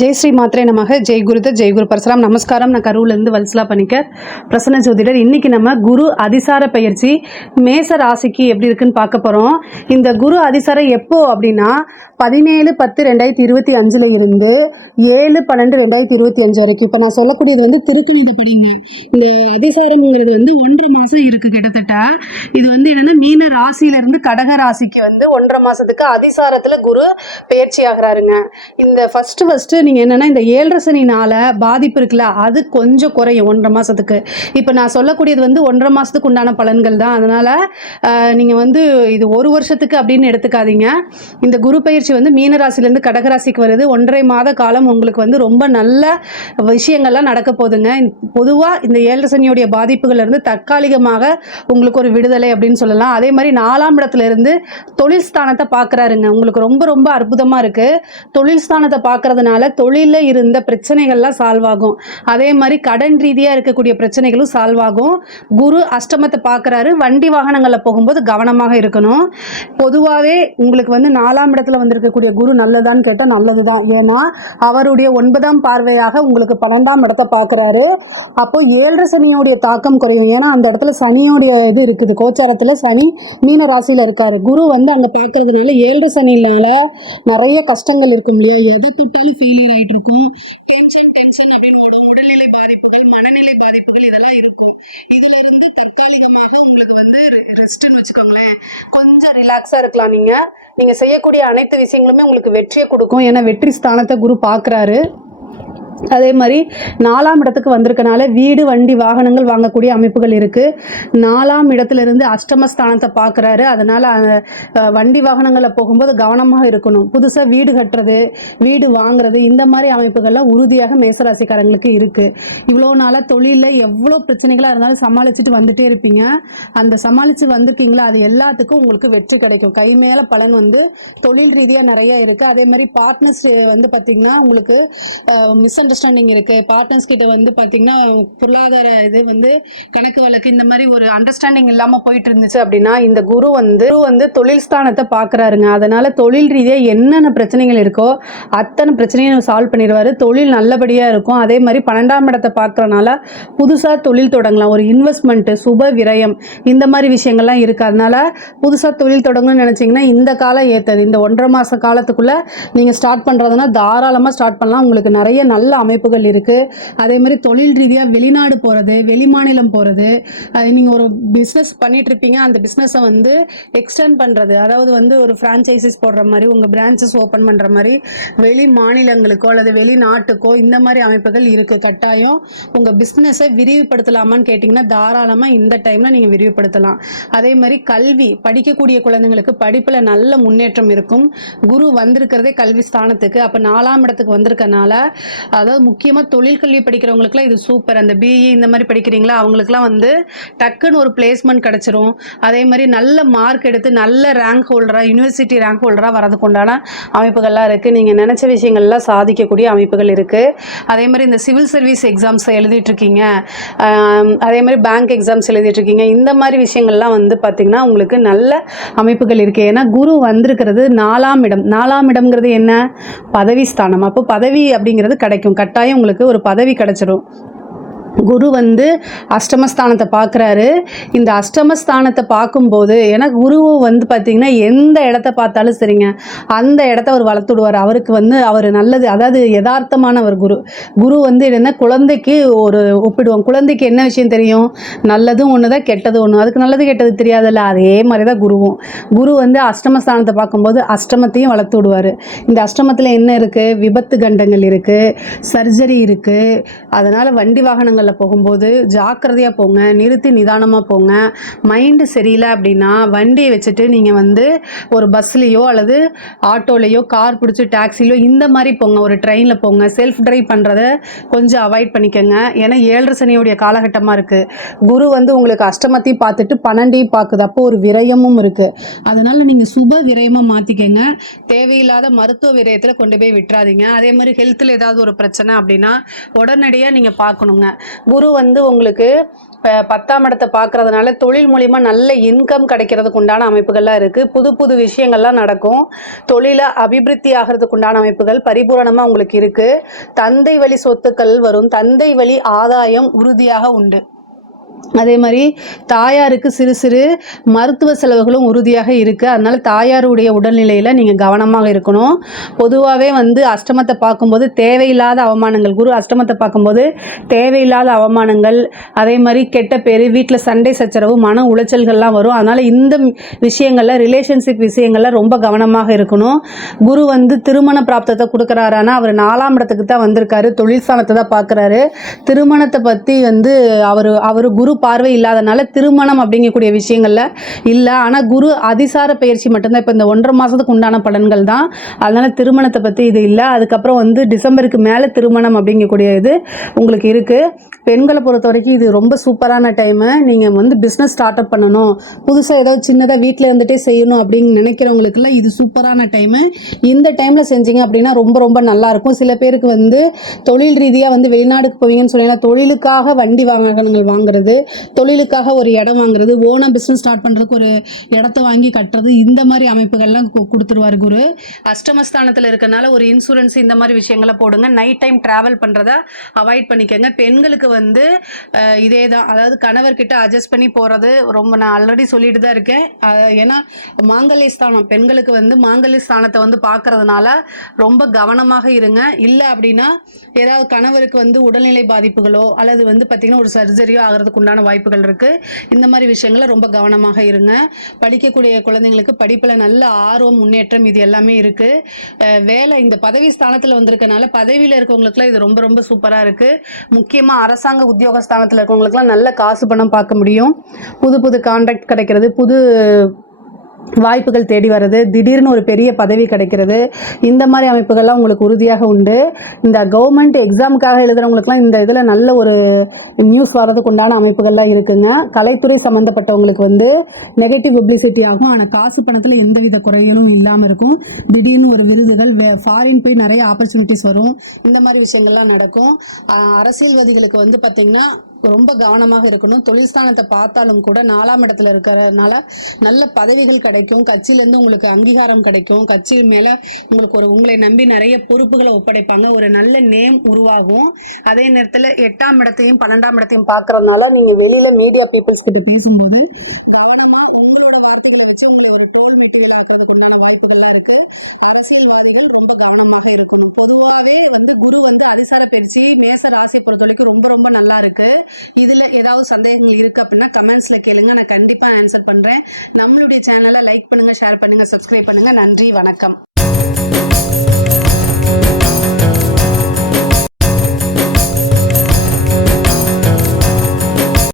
ஜெய் ஸ்ரீ மாத்திரை நமக. ஜெய் குருத ஜெய் குரு பரசுராம். நமஸ்காரம். நான் கரூர்லேருந்து வல்சலா பண்ணிக்கர் பிரசன்ன ஜோதிடர். இன்னைக்கு நம்ம குரு அதிசார பயிற்சி மேச ராசிக்கு எப்படி இருக்குன்னு பார்க்க போகிறோம் இந்த குரு அதிசாரம் எப்போ அப்படின்னா பதினேழு பத்து ரெண்டாயிரத்தி இருபத்தி அஞ்சில் இருந்து ஏழு பன்னெண்டு ரெண்டாயிரத்தி இருபத்தி அஞ்சு வரைக்கும். இப்போ நான் சொல்லக்கூடியது வந்து திருக்கணிதப்படிங்க இந்த அதிசாரம்ங்கிறது வந்து ஒன்று இருக்குது கிட்டத்தட்ட. இது வந்து என்னென்னா மீன ராசியிலேருந்து கடக ராசிக்கு வந்து ஒன்றரை மாதத்துக்கு அதிசாரத்தில் குரு பயிற்சி ஆகிறாருங்க. இந்த ஃபஸ்ட்டு ஃபஸ்ட்டு நீங்கள் என்னென்னா இந்த ஏழரை சனினால பாதிப்பு இருக்குல்ல அது கொஞ்சம் குறையும் ஒன்றரை மாதத்துக்கு இப்போ நான் சொல்லக்கூடியது வந்து ஒன்றரை மாதத்துக்கு உண்டான பலன்கள் தான். அதனால் நீங்கள் வந்து இது ஒரு வருஷத்துக்கு அப்படின்னு எடுத்துக்காதீங்க. இந்த குரு பயிற்சி வந்து மீனராசிலேருந்து கடகராசிக்கு வருது. ஒன்றரை மாத காலம் உங்களுக்கு வந்து ரொம்ப நல்ல விஷயங்கள்லாம் நடக்க போகுதுங்க. பொதுவாக இந்த ஏழரை சனியுடைய பாதிப்புகள்ல மூலமாக உங்களுக்கு ஒரு விடுதலை அப்படின்னு சொல்லலாம். அதே மாதிரி நாலாம் இடத்துல இருந்து தொழில் ஸ்தானத்தை பார்க்குறாருங்க. உங்களுக்கு ரொம்ப ரொம்ப அற்புதமாக இருக்குது தொழில் ஸ்தானத்தை பார்க்குறதுனால தொழிலில் இருந்த பிரச்சனைகள்லாம் சால்வ் ஆகும். அதே மாதிரி கடன் ரீதியாக இருக்கக்கூடிய பிரச்சனைகளும் சால்வ் ஆகும். குரு அஷ்டமத்தை பார்க்குறாரு. வண்டி வாகனங்களில் போகும்போது கவனமாக இருக்கணும். பொதுவாகவே உங்களுக்கு வந்து நாலாம் இடத்துல வந்திருக்கக்கூடிய குரு நல்லதான்னு கேட்டால் நல்லது தான் ஏன்னா அவருடைய ஒன்பதாம் பார்வையாக உங்களுக்கு பன்னெண்டாம் இடத்தை பார்க்குறாரு. அப்போ ஏழரை சனியோடைய தாக்கம் குறையும். ஏன்னா அந்த இடத்துல சனியோடைய இது இருக்குது. கோச்சாரத்தில் சனி மீன ராசியில் இருக்கார். குரு வந்து அங்கே பார்க்கறதுனால ஏழு சனினால நிறைய கஷ்டங்கள் இருக்கும் இல்லையா? எதை தொட்டாலும் ஃபெயிலியர் ஆகிட்டு இருக்கும். டென்ஷன் டென்ஷன் அப்படின்னு உடல்நிலை பாதிப்புகள் மனநிலை பாதிப்புகள் இதெல்லாம் இருக்கும். இதுல இருந்து தற்காலிகமாக உங்களுக்கு வந்து ரெஸ்ட்னு வச்சுக்கோங்களேன். கொஞ்சம் ரிலாக்ஸாக இருக்கலாம் நீங்கள் நீங்கள் செய்யக்கூடிய அனைத்து விஷயங்களுமே உங்களுக்கு வெற்றியை கொடுக்கும். ஏன்னா வெற்றி ஸ்தானத்தை குரு பார்க்குறாரு அதே மாதிரி நாலாம் இடத்துக்கு வந்திருக்கனால வீடு வண்டி வாகனங்கள் வாங்கக்கூடிய அமைப்புகள் இருக்குது நாலாம் இடத்துலேருந்து அஷ்டமஸ்தானத்தை பார்க்குறாரு. அதனால் வண்டி வாகனங்களில் போகும்போது கவனமாக இருக்கணும். புதுசாக வீடு கட்டுறது வீடு வாங்குறது இந்த மாதிரி அமைப்புகள்லாம் உறுதியாக மேசராசிக்காரங்களுக்கு இருக்குது இவ்வளோ நாளாக தொழிலில் எவ்வளோ பிரச்சனைகளாக இருந்தாலும் சமாளிச்சுட்டு வந்துட்டே இருப்பீங்க. அந்த சமாளித்து வந்திருக்கீங்களா? அது எல்லாத்துக்கும் உங்களுக்கு வெற்றி கிடைக்கும். கை மேலே பலன் வந்து தொழில் ரீதியாக நிறைய இருக்குது அதே மாதிரி பார்ட்னர்ஸ் வந்து பார்த்திங்கன்னா உங்களுக்கு மிஸ் அண்டர்ஸ்டாண்டிங் இருக்குது பார்ட்னர்ஸ் கிட்ட வந்து பார்த்திங்கன்னா பொருளாதார இது வந்து கணக்கு வழக்கு இந்த மாதிரி ஒரு அண்டர்ஸ்டாண்டிங் இல்லாமல் போயிட்டு இருந்துச்சு அப்படின்னா இந்த குரு வந்து குரு வந்து தொழில் ஸ்தானத்தை பார்க்குறாருங்க அதனால் தொழில் ரீதியாக என்னென்ன பிரச்சனைகள் இருக்கோ அத்தனை பிரச்சனையும் சால்வ் பண்ணிடுவார். தொழில் நல்லபடியாக இருக்கும். அதே மாதிரி பன்னெண்டாம் இடத்தை பார்க்குறனால புதுசாக தொழில் தொடங்கலாம். ஒரு இன்வெஸ்ட்மெண்ட்டு சுப விரயம் இந்த மாதிரி விஷயங்கள்லாம் இருக்குது அதனால புதுசாக தொழில் தொடங்கணும்னு நினச்சிங்கன்னா இந்த காலம் ஏற்றது. இந்த ஒன்றரை மாத காலத்துக்குள்ளே நீங்கள் ஸ்டார்ட் பண்ணுறதுனா தாராளமாக ஸ்டார்ட் பண்ணலாம். உங்களுக்கு நிறைய நல்ல அமைப்புகள் இருக்குது அதே மாதிரி தொழில் ரீதியாக வெளிநாடு போகிறது வெளிமாநிலம் போகிறது அது நீங்கள் ஒரு பிஸ்னஸ் பண்ணிட்டு இருப்பீங்க. அந்த பிஸ்னஸை வந்து எக்ஸ்டெண்ட் பண்ணுறது அதாவது வந்து ஒரு ஃப்ரான்ச்சைசிஸ் போடுற மாதிரி உங்கள் பிரான்ச்சஸ் ஓப்பன் பண்ணுற மாதிரி வெளி மாநிலங்களுக்கோ அல்லது வெளிநாட்டுக்கோ இந்த மாதிரி அமைப்புகள் இருக்குது கட்டாயம் உங்கள் பிஸ்னஸை விரிவுபடுத்தலாமான்னு கேட்டிங்கன்னா தாராளமாக இந்த டைமில் நீங்கள் விரிவுபடுத்தலாம். அதே மாதிரி கல்வி படிக்கக்கூடிய குழந்தைங்களுக்கு படிப்பில் நல்ல முன்னேற்றம் இருக்கும். குரு வந்திருக்கிறதே கல்வி ஸ்தானத்துக்கு. அப்போ நாலாம் இடத்துக்கு வந்திருக்கனால அதாவது முக்கியமாக தொழில் கல்வி படிக்கிறவங்களுக்குலாம் இது சூப்பர் அந்த பிஇ இந்த மாதிரி படிக்கிறீங்களா அவங்களுக்குலாம் வந்து டக்குன்னு ஒரு பிளேஸ்மெண்ட் கிடச்சிரும். அதே மாதிரி நல்ல மார்க் எடுத்து நல்ல ரேங்க் ஹோல்டராக யூனிவர்சிட்டி ரேங்க் ஹோல்டராக வரதுக்கு உண்டான அமைப்புகள்லாம் இருக்குது நீங்கள் நினச்ச விஷயங்கள்லாம் சாதிக்கக்கூடிய அமைப்புகள் இருக்குது அதே மாதிரி இந்த சிவில் சர்வீஸ் எக்ஸாம்ஸ் எழுதிட்டு இருக்கீங்க. அதே மாதிரி பேங்க் எக்ஸாம்ஸ் எழுதிட்டு இருக்கீங்க. இந்த மாதிரி விஷயங்கள்லாம் வந்து பார்த்திங்கன்னா உங்களுக்கு நல்ல அமைப்புகள் இருக்குது ஏன்னா குரு வந்திருக்கிறது நாலாம் இடம். நாலாம் இடம்ங்கிறது என்ன? பதவி ஸ்தானம் அப்போ பதவி அப்படிங்கிறது கிடைக்கும். கட்டாயம் உங்களுக்கு ஒரு பதவி கிடைச்சிரும். குரு வந்து அஷ்டமஸ்தானத்தை பார்க்குறாரு. இந்த அஷ்டமஸ்தானத்தை பார்க்கும்போது ஏன்னா குரு வந்து பார்த்திங்கன்னா எந்த இடத்த பார்த்தாலும் சரிங்க. அந்த இடத்த அவர் வளர்த்து விடுவார் அவருக்கு வந்து அவர் நல்லது அதாவது யதார்த்தமானவர் குரு. குரு வந்து என்ன குழந்தைக்கு ஒரு ஒப்பிடுவோம் குழந்தைக்கு என்ன விஷயம் தெரியும்? நல்லதும் ஒன்று தான் கெட்டதும் ஒன்று அதுக்கு நல்லது கெட்டது தெரியாதுல்ல. அதே மாதிரி தான் குருவும். குரு வந்து அஷ்டமஸ்தானத்தை பார்க்கும்போது அஷ்டமத்தையும் வளர்த்து விடுவார் இந்த அஷ்டமத்தில் என்ன இருக்குது விபத்து கண்டங்கள் இருக்குது சர்ஜரி இருக்குது அதனால் வண்டி வாகனங்கள் வாகனங்களில் போகும்போது ஜாக்கிரதையாக போங்க நிறுத்தி நிதானமாக போங்க. மைண்டு சரியில்லை அப்படின்னா வண்டியை வச்சுட்டு நீங்கள் வந்து ஒரு பஸ்லேயோ அல்லது ஆட்டோலேயோ கார் பிடிச்சி டாக்ஸிலையோ இந்த மாதிரி போங்க. ஒரு ட்ரெயினில் போங்க. செல்ஃப் ட்ரைவ் பண்ணுறத கொஞ்சம் அவாய்ட் பண்ணிக்கோங்க. ஏன்னா ஏழரை சனியுடைய காலகட்டமாக இருக்குது குரு வந்து உங்களுக்கு அஷ்டமத்தையும் பார்த்துட்டு பன்னெண்டையும் பார்க்குது. அப்போ ஒரு விரயமும் இருக்குது அதனால் நீங்கள் சுப விரயமாக மாற்றிக்கங்க தேவையில்லாத மருத்துவ விரயத்தில் கொண்டு போய் விட்டுறாதீங்க. அதே மாதிரி ஹெல்த்தில் ஏதாவது ஒரு பிரச்சனை அப்படின்னா உடனடியாக நீங்கள் பார்க்கணுங்க. குரு வந்து உங்களுக்கு பத்தாம் இடத்தை பார்க்கறதுனால தொழில் மூலிமா நல்ல இன்கம் கிடைக்கிறதுக்கு உண்டான அமைப்புகள்லாம் இருக்குது புது புது விஷயங்கள்லாம் நடக்கும். தொழிலை அபிவிருத்தி ஆகிறதுக்கு உண்டான அமைப்புகள் பரிபூரணமாக உங்களுக்கு இருக்குது தந்தை வழி சொத்துக்கள் வரும். தந்தை வழி ஆதாயம் உறுதியாக உண்டு. அதே மாதிரி தாயாருக்கு சிறு சிறு மருத்துவ செலவுகளும் உறுதியாக இருக்குது அதனால் தாயாருடைய உடல்நிலையில் நீங்கள் கவனமாக இருக்கணும். பொதுவாகவே வந்து அஷ்டமத்தை பார்க்கும்போது தேவையில்லாத அவமானங்கள் குரு அஷ்டமத்தை பார்க்கும்போது தேவையில்லாத அவமானங்கள் அதே மாதிரி கெட்ட பேர் வீட்டில் சண்டை சச்சரவு மன உளைச்சல்கள்லாம் வரும். அதனால் இந்த விஷயங்களில் ரிலேஷன்ஷிப் விஷயங்களில் ரொம்ப கவனமாக இருக்கணும். குரு வந்து திருமண பிராப்தத்தை கொடுக்குறாரானா அவர் நாலாம் இடத்துக்கு தான் வந்திருக்காரு. தொழில் ஸ்தானத்தை தான் பார்க்குறாரு. திருமணத்தை பற்றி வந்து அவர் அவர் குரு பார்வை இல்லாதனால திருமணம் அப்படிங்கக்கூடிய விஷயங்களில் இல்லை. ஆனால் குரு அதிசார பயிற்சி மட்டும்தான். இப்போ இந்த ஒன்றரை மாதத்துக்கு உண்டான பலன்கள் தான். அதனால் திருமணத்தை பற்றி இது இல்லை. அதுக்கப்புறம் வந்து டிசம்பருக்கு மேலே திருமணம் அப்படிங்கக்கூடிய இது உங்களுக்கு இருக்குது பெண்களை பொறுத்த வரைக்கும் இது ரொம்ப சூப்பரான டைமு நீங்கள் வந்து பிஸ்னஸ் ஸ்டார்ட் அப் பண்ணணும். புதுசாக ஏதாவது சின்னதாக வீட்டில் இருந்துகிட்டே செய்யணும் அப்படின்னு நினைக்கிறவங்களுக்குலாம் இது சூப்பரான டைமு இந்த டைமில் செஞ்சீங்க அப்படின்னா ரொம்ப ரொம்ப நல்லாயிருக்கும் சில பேருக்கு வந்து தொழில் ரீதியாக வந்து வெளிநாடுக்கு போவீங்கன்னு சொன்னீங்கன்னா தொழிலுக்காக வண்டி வாகனங்கள் வாங்குறது தொழிலுக்காக ஒரு இடம் வாங்குறது ஓனாக பிஸ்னஸ் ஸ்டார்ட் பண்ணுறதுக்கு ஒரு இடத்த வாங்கி கட்டுறது இந்த மாதிரி அமைப்புகள்லாம் கொடுத்துருவார் குரு. அஷ்டமஸ்தானத்தில் இருக்கனால ஒரு இன்சூரன்ஸ் இந்த மாதிரி விஷயங்களை போடுங்க. நைட் டைம் ட்ராவல் பண்ணுறத அவாய்ட் பண்ணிக்கோங்க. பெண்களுக்கு வந்து இதே தான் அதாவது கணவர்கிட்ட அட்ஜஸ்ட் பண்ணி போகிறது ரொம்ப நான் ஆல்ரெடி சொல்லிட்டு தான் இருக்கேன். ஏன்னா மாங்கல்ய ஸ்தானம் பெண்களுக்கு வந்து மாங்கல்ய ஸ்தானத்தை வந்து பார்க்கறதுனால ரொம்ப கவனமாக இருங்க. இல்லை அப்படின்னா ஏதாவது கணவருக்கு வந்து உடல்நிலை பாதிப்புகளோ அல்லது வந்து பார்த்திங்கன்னா ஒரு சர்ஜரியோ ஆகிறதுக்கு உண்டான வாய்ப்புகள் இருக்குது இந்த மாதிரி விஷயங்களை ரொம்ப கவனமாக இருங்க. படிக்கக்கூடிய குழந்தைங்களுக்கு படிப்பில் நல்ல ஆர்வம் முன்னேற்றம் இது எல்லாமே இருக்குது வேலை இந்த பதவி ஸ்தானத்தில் வந்திருக்கனால பதவியில் இருக்கவங்களுக்குலாம் இது ரொம்ப ரொம்ப சூப்பராக இருக்குது முக்கியமாக அரசாங்க உத்தியோக ஸ்தானத்தில் இருக்கவங்களுக்குலாம் நல்ல காசு பணம் பார்க்க முடியும். புது புது கான்ட்ராக்ட் கிடைக்கிறது புது வாய்ப்புகள் தேடி வர்றது. திடீர்னு ஒரு பெரிய பதவி கிடைக்கிறது. இந்த மாதிரி அமைப்புகள்லாம் உங்களுக்கு உறுதியாக உண்டு. இந்த கவர்மெண்ட் எக்ஸாமுக்காக எழுதுகிறவங்களுக்குலாம் இந்த இதில் நல்ல ஒரு நியூஸ் வர்றதுக்கு உண்டான அமைப்புகள்லாம் இருக்குங்க. கலைத்துறை சம்மந்தப்பட்டவங்களுக்கு வந்து நெகட்டிவ் பப்ளிசிட்டி ஆகும். ஆனால் காசு பணத்தில் எந்தவித குறைகளும் இல்லாமல் இருக்கும். திடீர்னு ஒரு விருதுகள் ஃபாரின் போய் நிறைய ஆப்பர்ச்சுனிட்டிஸ் வரும். இந்த மாதிரி விஷயங்கள்லாம் நடக்கும். அரசியல்வாதிகளுக்கு வந்து பார்த்திங்கன்னா ரொம்ப கவனமாக இருக்கணும். தொழில் ஸ்தானத்தை பார்த்தாலும் கூட நாலாம் இடத்துல இருக்கிறதுனால நல்ல பதவிகள் கிடைக்கும். கட்சியிலேருந்து உங்களுக்கு அங்கீகாரம் கிடைக்கும். கட்சி மேலே உங்களுக்கு ஒரு உங்களை நம்பி நிறைய பொறுப்புகளை ஒப்படைப்பாங்க. ஒரு நல்ல நேம் உருவாகும். அதே நேரத்தில் எட்டாம் இடத்தையும் பன்னெண்டாம் இடத்தையும் பார்க்கறதுனால நீங்கள் வெளியில் மீடியா பீப்புள்ஸ் கிட்ட பேசும்போது கவனமாக உங்களோட வார்த்தைகளை வச்சு உங்களை ஒரு டோல் மெட்டீரியல் ஆக்கிறதுக்கு உண்டான வாய்ப்புகள்லாம் இருக்கு. அரசியல்வாதிகள் ரொம்ப கவனமாக இருக்கணும். பொதுவாகவே வந்து குரு வந்து அதிசார பயிற்சி மேச ராசி பொறுத்த வரைக்கும் ரொம்ப ரொம்ப நல்லா இருக்கு. இதுல ஏதாவது சந்தேகங்கள் இருக்கு அப்படின்னா கமெண்ட்ஸ்ல கேளுங்க. நான் கண்டிப்பா ஆன்சர் பண்றேன். நம்மளுடைய சேனலை லைக் பண்ணுங்க ஷேர் பண்ணுங்க சப்ஸ்கிரைப் பண்ணுங்க. நன்றி வணக்கம்.